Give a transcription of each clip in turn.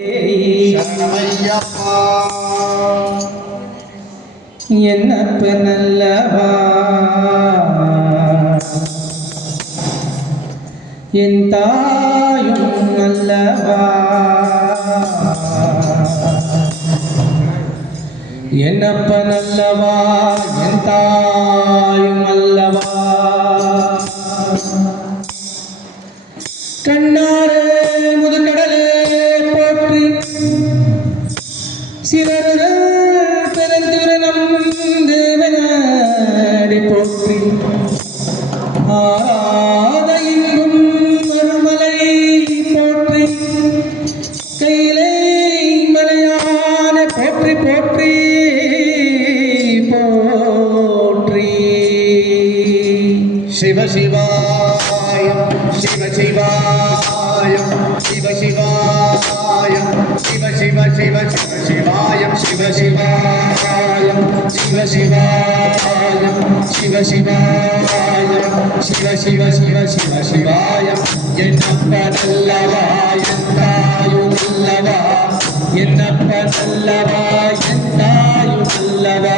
சரணமையப்பா என்னப்ப நல்லவா என் தாயும் நல்லவா என்னப்ப நல்லவா என் தாயும் அல்லவா கண்ணாரே முதுகடலே போற்றி சிறருடன் பெருந்துரணம் தேவனாடி போற்றி ஆராத இங்கும் மறுமலை போற்றி கையிலே மலையான போற்றி போற்றி போற்றி சிவ சிவாயம் சிவ சிவாயம் சிவ சிவாயம் சிவ சிவ சிவ சிவ சிவாயம் சிவ சிவாயம் சிவ சிவாயம் சிவ சிவாயம் சிவ சிவ சிவ சிவ சிவாயம் என்னப்ப நல்லவா என் தாயும் அல்லவா என்னப்ப நல்லவா என் தாயும் அல்லவா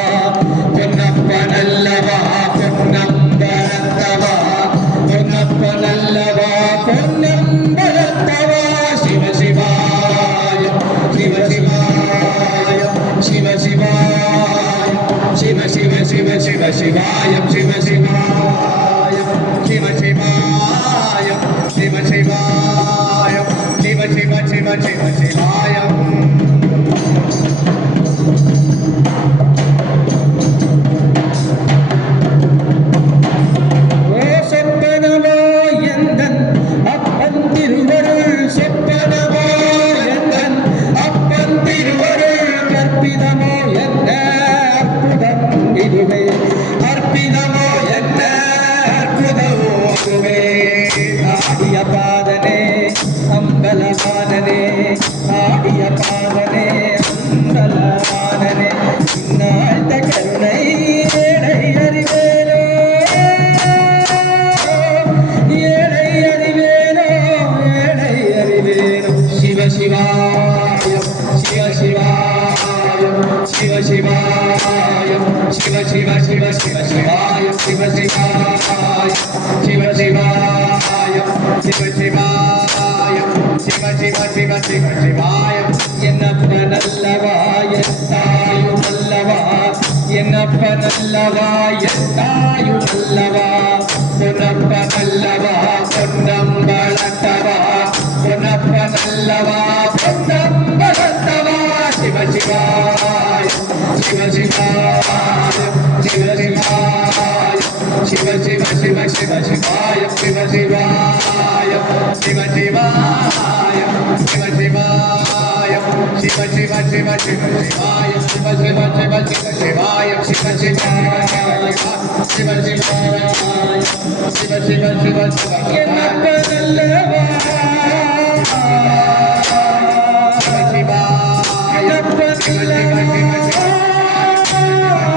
பொன்னப்ப நல்லவா பொன்னம்பலத்தவா பொன்னப்ப நல்லவா பொன்னம்பலத்தவா சிவ சிவாயம் சிவ சிவாயம் சிவ சிவாயம் சிவ சிவ சிவ சிவ சிவாயம் சிவ சிவாயம் சிவ சிவாயம் சிவ சிவாயம் சிவ சிவ சிவ சிவ சிவாயம் ஆடிய பாதனே அம்பலவானனே ஆடிய பாதனே அம்பலவானனே இன்னாழ்ந்த கருணை ஏழை அறிவேனோ ஏழை அறிவேனோ ஏழை அறிவேனோ சிவ சிவாயம் சிவ சிவாயம் சிவ சிவாயம் சிவ சிவ சிவ சிவ சிவாயம் சிவ சிவாயம் சிவ சிவாயம் சிவ சிவாயம் சிவ சிவ சிவ சிவ சிவாயம் என்னப்ப நல்லவா என் தாயும் அல்லவா என்னப்ப நல்லவா என் தாயும் அல்லவா பொன்னப்ப நல்லவா பொன்னம்பலத்தவா பொன்னப்ப நல்லவா பொன்னம்பலத்தவா சிவ சிவாயம் சிவ சிவாயம் சிவ சிவாயம் சிவ சிவ சிவ சிவ சிவாயம் சிவ சிவாயம் சிவ சிவாயம் சிவ சிவாயம் சிவ சிவ சிவ சிவ சிவாயம் சிவ சிவ சிவ சிவ சிவாயம் சிவ சிவாயம் சிவ சிவாயம் சிவ சிவ சிவ சிவ என்னப்ப நல்லவா சிவ சிவாயம் சிவ சிவ சிவ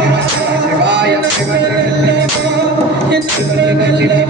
சிவ சிவாயம் சிவ சிவ